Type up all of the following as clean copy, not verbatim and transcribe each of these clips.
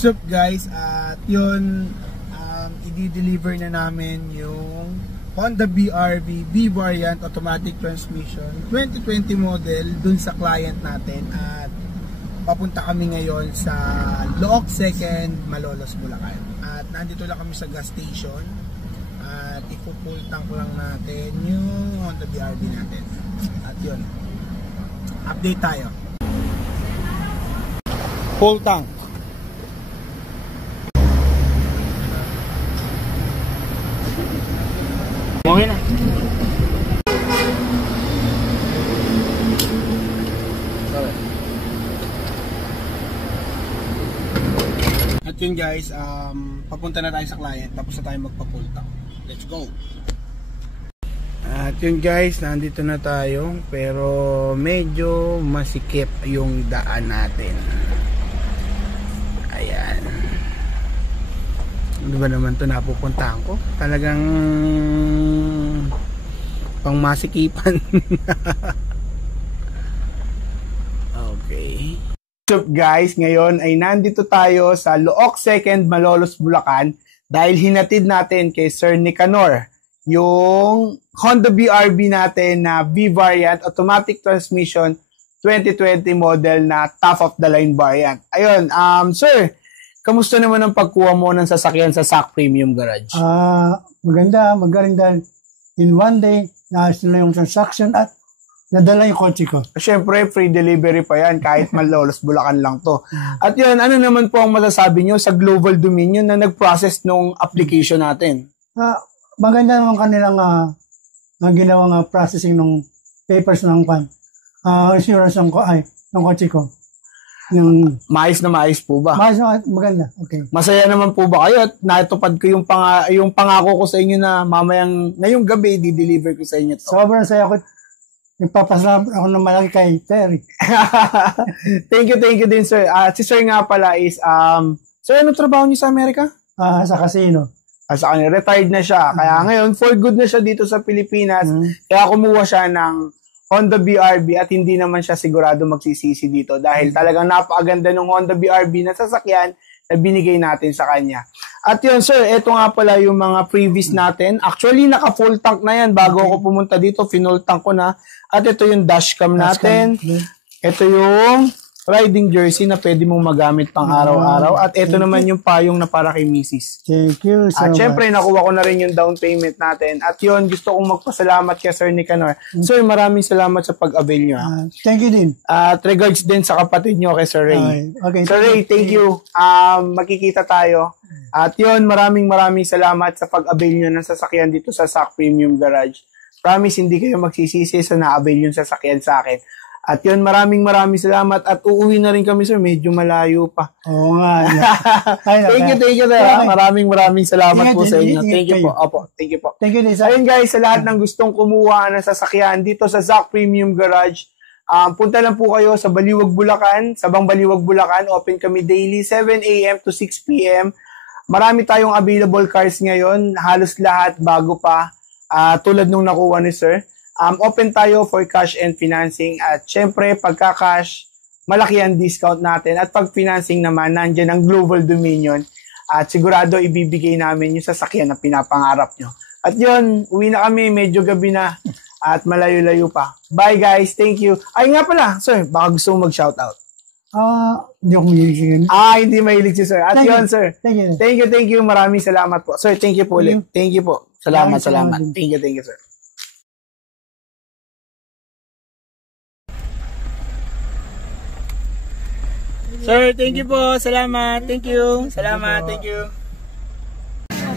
What's up guys? At yun, i-deliver na namin yung Honda BRV V-Variant Automatic Transmission 2020 model dun sa client natin. At papunta kami ngayon sa Looc 2nd, Malolos, Bulacan. At nandito lang kami sa gas station. At ipo-full tank lang natin yung Honda BRV natin. At yun, update tayo. Full tank. Okay na. At yun guys, papunta na tayo sa client tapos na tayo magpa-full tank. Let's go. At yun guys, nandito na tayo pero medyo masikip yung daan natin. Ayan. Ano ba naman ito napupuntahan ko? Talagang pang masikipan. Okay. What's up guys? Ngayon ay nandito tayo sa Looc 2nd, Malolos, Bulacan dahil hinatid natin kay Sir Nicanor yung Honda BRV natin na V-Variant Automatic Transmission 2020 model na top of the line variant. Ayun, sir, kamusta naman ang pagkuha mo ng sasakyan sa SAC Premium Garage? Maganda, magaling dahil in one day, naayos na yung transaction at nadala yung kotse ko. Siyempre, free delivery pa yan kahit Malolos, Bulacan lang to. At yun, ano naman po ang masasabi nyo sa Global Dominion na nag-process nung application natin? Maganda naman kanilang ginawang processing ng papers ng insurance ng kotse ko. Maayos na maayos po ba? Maayos na, maganda. Okay. Masaya naman po ba kayo at natupad ko yung pangako ko sa inyo na ngayong gabi di-deliver ko sa inyo to? Sobrang saya ko. Nagpapasalamat ako ng malaki kay Terry. Thank you din sir. Si sir nga pala is, sir, anong trabaho niyo sa Amerika? Sa casino. Sa kanya, retired na siya. Kaya ngayon, for good na siya dito sa Pilipinas. Kaya kumuha siya ng Honda BRV at hindi naman siya sigurado magsisisi dito dahil talagang napakaganda ng Honda BRV na sasakyan na binigay natin sa kanya. At yun sir, ito nga pala yung mga previous natin. Actually, naka-full tank na yan. Bago ako pumunta dito, finull tank ko na. At ito yung dashcam natin. Ito yung riding jersey na pwede mong magamit pang araw-araw. At ito naman yung payong na para kay Mrs. Thank you so much. Syempre, nakuha ko na rin yung down payment natin. At yun, gusto kong magpasalamat kay Sir Nicanor. Sir, maraming salamat sa pag-avail nyo. Thank you din. At regards din sa kapatid nyo kay Sir Ray. Okay. Sir Ray, thank you. Makikita tayo. At yun, maraming salamat sa pag-avail nyo ng sasakyan dito sa SAC Premium Garage. Promise, hindi kayo magsisisi sa na-avail yung sasakyan sa akin. At yun, maraming salamat. At uuwi na rin kami, sir. Medyo malayo pa. Oo nga. Thank you, sir. Maraming salamat po sa inyo. Thank you po. Opo, thank you po. Thank you, Lisa. Ayun guys, sa lahat ng gustong kumuha ng sasakyan dito sa SAC Premium Garage, punta lang po kayo sa Baliwag, Bulacan. Sabang Baliwag, Bulacan. Open kami daily, 7 a.m. to 6 p.m. Marami tayong available cars ngayon. Halos lahat bago pa. Tulad nung nakuha ni sir. Open tayo for cash and financing at syempre pagka-cash, malaki ang discount natin at pag financing naman, nandyan ang Global Dominion at sigurado ibibigay namin yung sasakyan na pinapangarap nyo. At yun, uwi na kami, medyo gabi na at malayo-layo pa. Bye guys, thank you. Ay nga pala, sir, baka gusto mong mag-shoutout. Hindi ako mahilig. Hindi mahilig si sir. At yun, sir. Thank you. Maraming salamat po. Sir, thank you po ulit. Thank you po. Salamat. Thank you, sir. Sir, thank you po. Salamat. Thank you. Salamat. Thank you.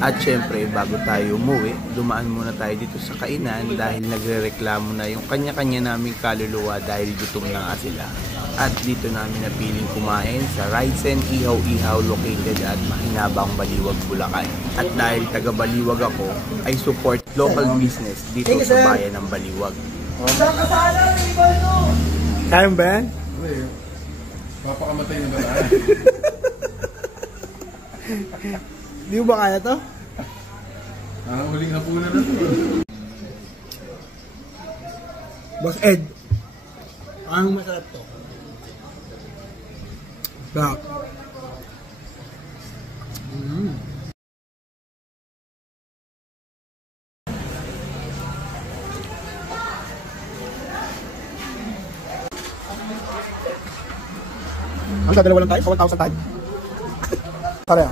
At syempre, bago tayo umuwi, dumaan muna tayo dito sa kainan dahil nagrereklamo na yung kanya-kanya naming kaluluwa dahil gutom na nga sila. At dito namin napiling kumain sa Raisen Ihaw-Ihaw located at Mahinabang, Baliwag, Bulacan. At dahil taga Baliwag ako, ay support local business dito sa bayan ng Baliwag. Kaya ba yan? Papakamatay na ba? Di ba kaya to? Huling hapunan na to. Boss Ed, anong masarap to? Bak. Ang dadalawa lang tayo, 1,000 tayo. Pareho.